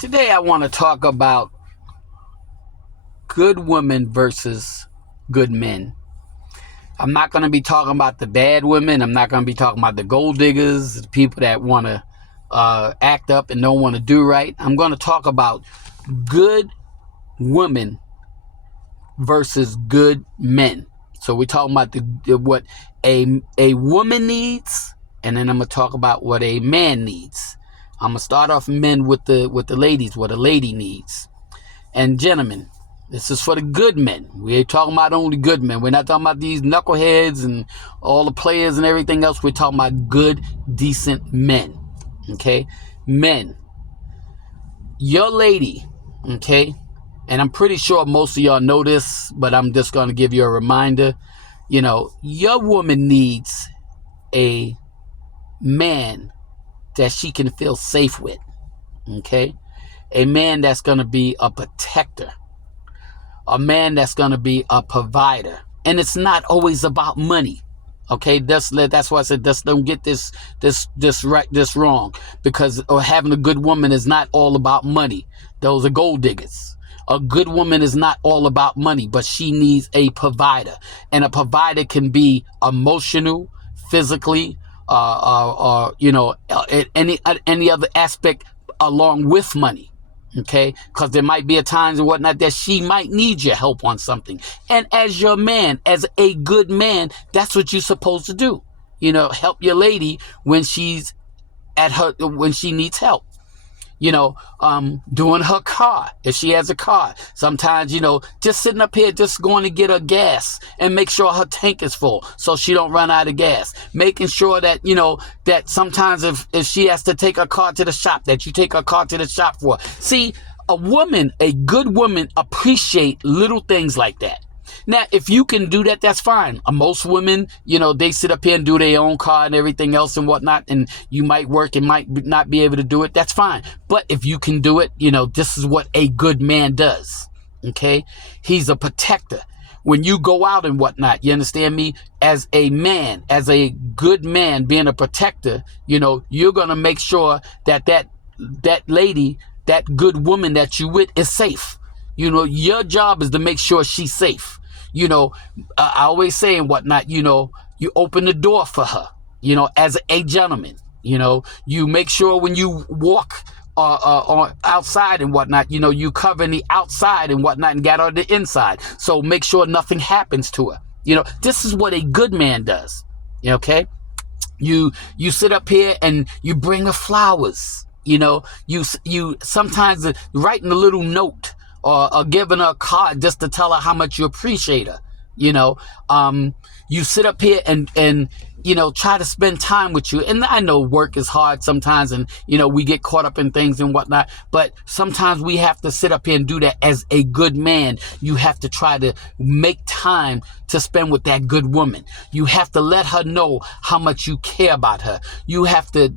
Today I want to talk about good women versus good men. I'm not going to be talking about the bad women. I'm not going to be talking about the gold diggers, the people that want to act up and don't want to do right. I'm going to talk about good women versus good men. So we're talking about what a woman needs, and then I'm going to talk about what a man needs. I'm going to start off men with the ladies, what a lady needs. And gentlemen, this is for the good men. We ain't talking about only good men. We're not talking about these knuckleheads and all the players and everything else. We're talking about good, decent men. Okay? Men. Your lady, okay? And I'm pretty sure most of y'all know this, but I'm just going to give you a reminder. You know, your woman needs a man that she can feel safe with. Okay? A man that's going to be a protector. A man that's going to be a provider. And it's not always about money. Okay, that's why I said just don't get this wrong, because having a good woman is not all about money. Those are gold diggers. A good woman is not all about money, but she needs a provider, and a provider can be emotional, physically, any other aspect along with money. Okay, because there might be a times and whatnot that she might need your help on something. And as your man, as a good man, that's what you're supposed to do. You know, help your lady when she's when she needs help. You know, doing her car, if she has a car. Sometimes, you know, just sitting up here, just going to get her gas and make sure her tank is full so she don't run out of gas. Making sure that, you know, that sometimes if she has to take her car to the shop, that you take her car to the shop for her. See, a good woman appreciate little things like that. Now, if you can do that, that's fine. Most women, you know, they sit up here and do their own car and everything else and whatnot, and you might work and might not be able to do it. That's fine. But if you can do it, you know, this is what a good man does. Okay? He's a protector. When you go out and whatnot, you understand me? As a man, as a good man being a protector, you know, you're going to make sure that lady, that good woman that you with is safe. You know, your job is to make sure she's safe. You know, I always say and whatnot, you know, you open the door for her, you know, as a gentleman. You know, you make sure when you walk on outside and whatnot, you know, you covering the outside and whatnot and got on the inside. So make sure nothing happens to her. You know, this is what a good man does. Okay? You sit up here and you bring her flowers. You know, you sometimes writing a little note or giving her a card just to tell her how much you appreciate her. You know, you sit up here and you know, try to spend time with you. And I know work is hard sometimes, and, you know, we get caught up in things and whatnot. But sometimes we have to sit up here and do that as a good man. You have to try to make time to spend with that good woman. You have to let her know how much you care about her. You have to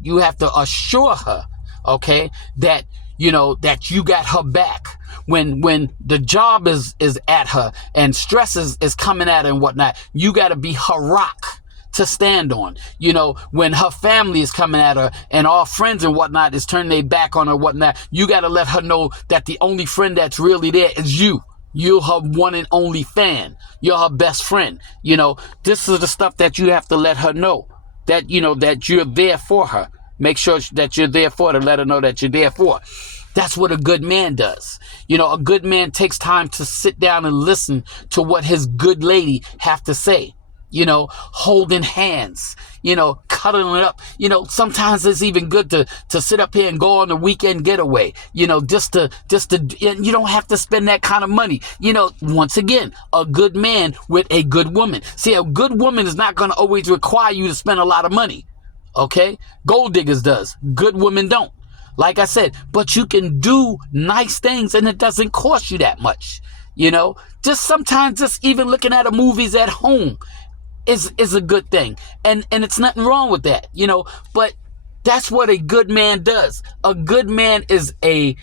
assure her, okay, that, you know, that you got her back when the job is at her and stress is coming at her and whatnot. You got to be her rock to stand on. You know, when her family is coming at her and all friends and whatnot is turning their back on her, whatnot, you got to let her know that the only friend that's really there is you. You're her one and only fan. You're her best friend. You know, this is the stuff that you have to let her know, that, you know, that you're there for her. Make sure that you're there for her, to let her know that you're there for her. That's what a good man does. You know, a good man takes time to sit down and listen to what his good lady have to say. You know, holding hands, you know, cuddling it up. You know, sometimes it's even good to sit up here and go on a weekend getaway, you know, just to, and you don't have to spend that kind of money. You know, once again, a good man with a good woman. See, a good woman is not going to always require you to spend a lot of money. Okay? Gold diggers does. Good women don't. Like I said, but you can do nice things and it doesn't cost you that much. You know, just sometimes just even looking at the movies at home is a good thing. And it's nothing wrong with that, you know, but That's what a good man does. A good man is a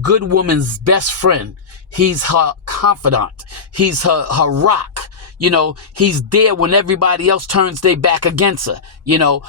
good woman's best friend. He's her confidant. He's her rock. You know, he's there when everybody else turns their back against her. You know,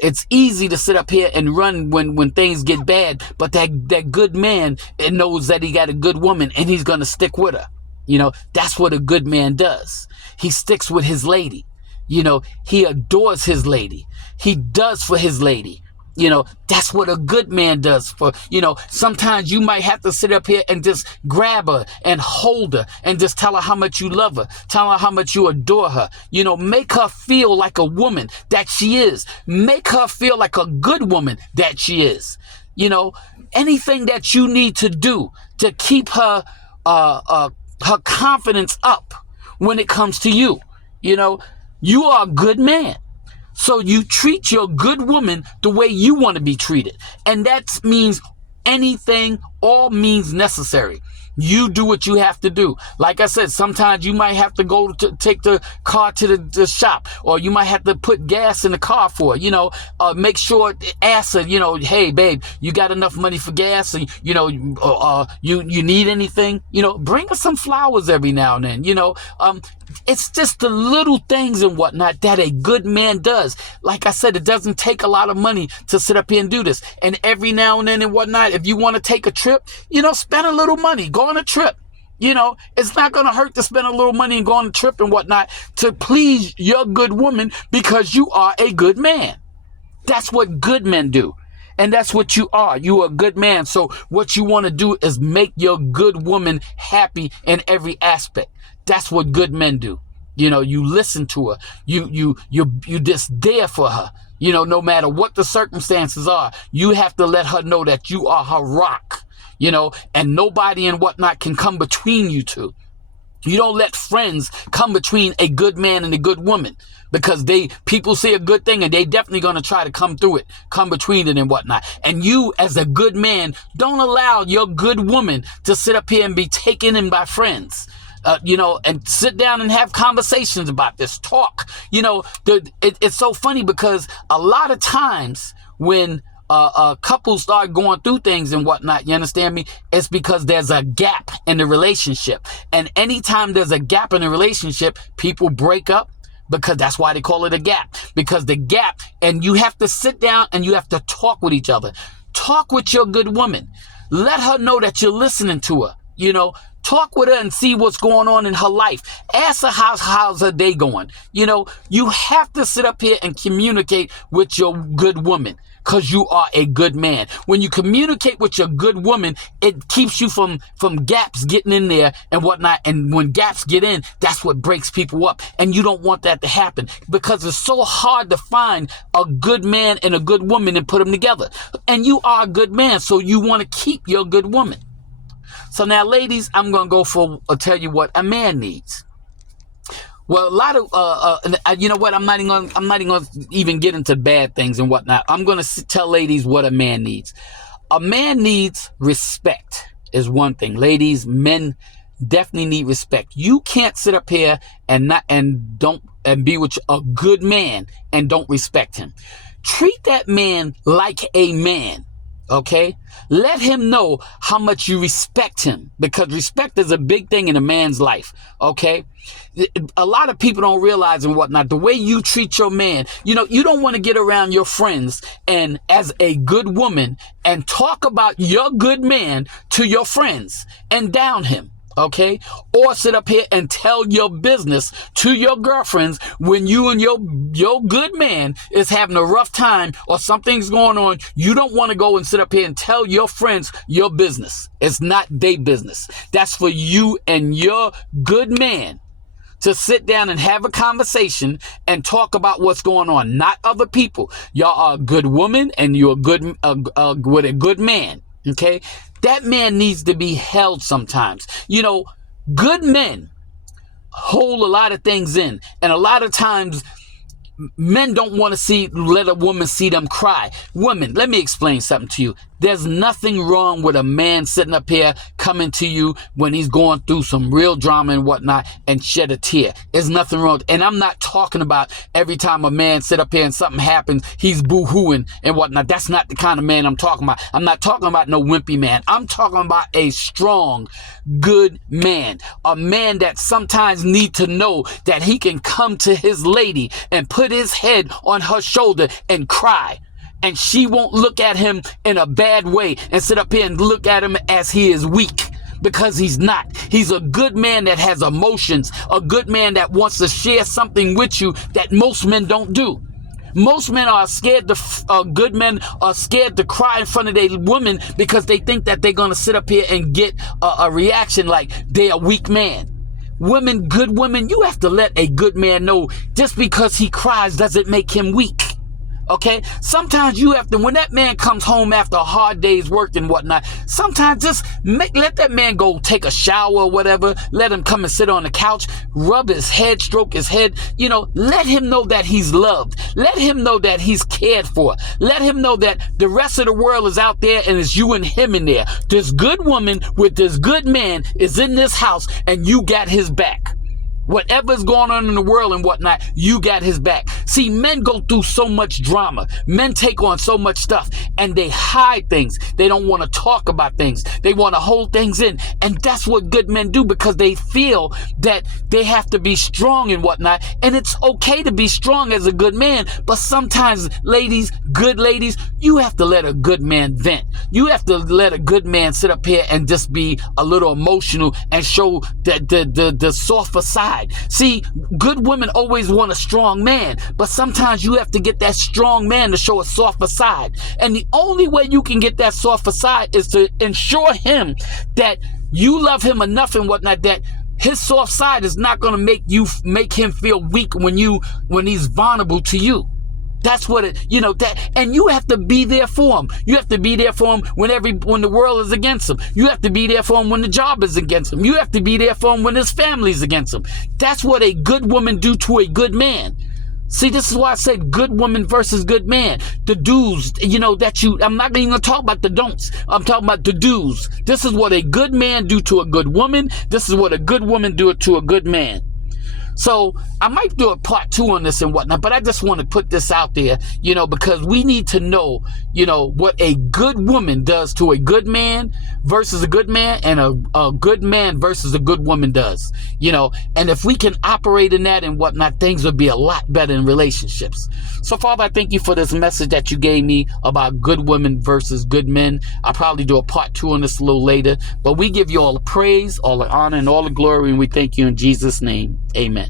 it's easy to sit up here and run when things get bad, but that good man, it knows that he got a good woman and he's going to stick with her. You know, that's what a good man does. He sticks with his lady. You know, he adores his lady. He does for his lady. You know, that's what a good man does for, you know, sometimes you might have to sit up here and just grab her and hold her and just tell her how much you love her, tell her how much you adore her, you know, make her feel like a woman that she is, make her feel like a good woman that she is, you know, anything that you need to do to keep her, her confidence up when it comes to you, you know, you are a good man. So you treat your good woman the way you want to be treated. And that means anything, all means necessary. You do what you have to do. Like I said, sometimes you might have to go to take the car to the shop, or you might have to put gas in the car for it, you know, make sure, ask her, you know, hey, babe, you got enough money for gas? And, you know, you need anything? You know, bring her some flowers every now and then, you know. It's just the little things and whatnot that a good man does. Like I said, it doesn't take a lot of money to sit up here and do this. And every now and then and whatnot, if you want to take a trip, you know, spend a little money, go on a trip. You know, it's not going to hurt to spend a little money and go on a trip and whatnot to please your good woman, because you are a good man. That's what good men do. And that's what you are. You are a good man. So what you want to do is make your good woman happy in every aspect. That's what good men do. You know, you listen to her. You just there for her. You know, no matter what the circumstances are, you have to let her know that you are her rock. You know, and nobody and whatnot can come between you two. You don't let friends come between a good man and a good woman, because people say a good thing and they definitely going to try to come between it and whatnot. And you, as a good man, don't allow your good woman to sit up here and be taken in by friends. You know, and sit down and have conversations about this, talk. You know, it's so funny because a lot of times when couples start going through things and whatnot, you understand me? It's because there's a gap in the relationship. And anytime there's a gap in the relationship, people break up, because that's why they call it a gap. Because the gap, and you have to sit down and you have to talk with each other. Talk with your good woman. Let her know that you're listening to her. You know, talk with her and see what's going on in her life. Ask her how's her day going. You know, you have to sit up here and communicate with your good woman, because you are a good man. When you communicate with your good woman, it keeps you from gaps getting in there and whatnot. And when gaps get in, that's what breaks people up. And you don't want that to happen, because it's so hard to find a good man and a good woman and put them together. And you are a good man, so you want to keep your good woman. So now, ladies, I'm going to tell you what a man needs. Well, a lot of, you know what? I'm not even going to even get into bad things and whatnot. I'm going to tell ladies what a man needs. A man needs respect is one thing. Ladies, men definitely need respect. You can't sit up here and be with a good man and don't respect him. Treat that man like a man. Okay, let him know how much you respect him, because respect is a big thing in a man's life. Okay, a lot of people don't realize and whatnot, the way you treat your man. You know, you don't want to get around your friends and as a good woman and talk about your good man to your friends and down him. Okay, or sit up here and tell your business to your girlfriends when you and your good man is having a rough time or something's going on. You don't want to go and sit up here and tell your friends your business. It's not their business. That's for you and your good man to sit down and have a conversation and talk about what's going on, not other people. Y'all are a good woman and you're with a good man. Okay, that man needs to be held sometimes. You know, good men hold a lot of things in, and a lot of times men don't want to let a woman see them cry. Women, let me explain something to you. There's nothing wrong with a man sitting up here coming to you when he's going through some real drama and whatnot and shed a tear. There's nothing wrong. And I'm not talking about every time a man sit up here and something happens, he's boo-hooing and whatnot. That's not the kind of man I'm talking about. I'm not talking about no wimpy man. I'm talking about a strong, good man. A man that sometimes need to know that he can come to his lady and put his head on her shoulder and cry. And she won't look at him in a bad way and sit up here and look at him as he is weak. Because he's not. He's a good man that has emotions. A good man that wants to share something with you that most men don't do. Most men are scared good men are scared to cry in front of their women because they think that they're going to sit up here and get a reaction like they're a weak man. Women, good women, you have to let a good man know just because he cries doesn't make him weak. Okay, sometimes you have to, when that man comes home after a hard day's work and whatnot, sometimes just let that man go take a shower or whatever. Let him come and sit on the couch, rub his head, stroke his head. You know, let him know that he's loved. Let him know that he's cared for. Let him know that the rest of the world is out there and it's you and him in there. This good woman with this good man is in this house and you got his back. Whatever's going on in the world and whatnot, you got his back. See, men go through so much drama. Men take on so much stuff and they hide things. They don't want to talk about things. They want to hold things in. And that's what good men do because they feel that they have to be strong and whatnot. And it's okay to be strong as a good man. But sometimes, ladies, good ladies, you have to let a good man vent. You have to let a good man sit up here and just be a little emotional and show the softer side. See, good women always want a strong man, but sometimes you have to get that strong man to show a softer side. And the only way you can get that softer side is to ensure him that you love him enough and whatnot that his soft side is not going to make him feel weak when he's vulnerable to you. That's what and you have to be there for him. You have to be there for him when the world is against him. You have to be there for him when the job is against him. You have to be there for him when his family is against him. That's what a good woman do to a good man. See, this is why I said good woman versus good man. The do's, I'm not even going to talk about the don'ts. I'm talking about the do's. This is what a good man do to a good woman. This is what a good woman do to a good man. So I might do a part 2 on this and whatnot, but I just want to put this out there, because we need to know, what a good woman does to a good man versus a good man and a good man versus a good woman does, and if we can operate in that and whatnot, things would be a lot better in relationships. So Father, I thank you for this message that you gave me about good women versus good men. I'll probably do a part 2 on this a little later, but we give you all the praise, all the honor, and all the glory, and we thank you in Jesus' name. Amen.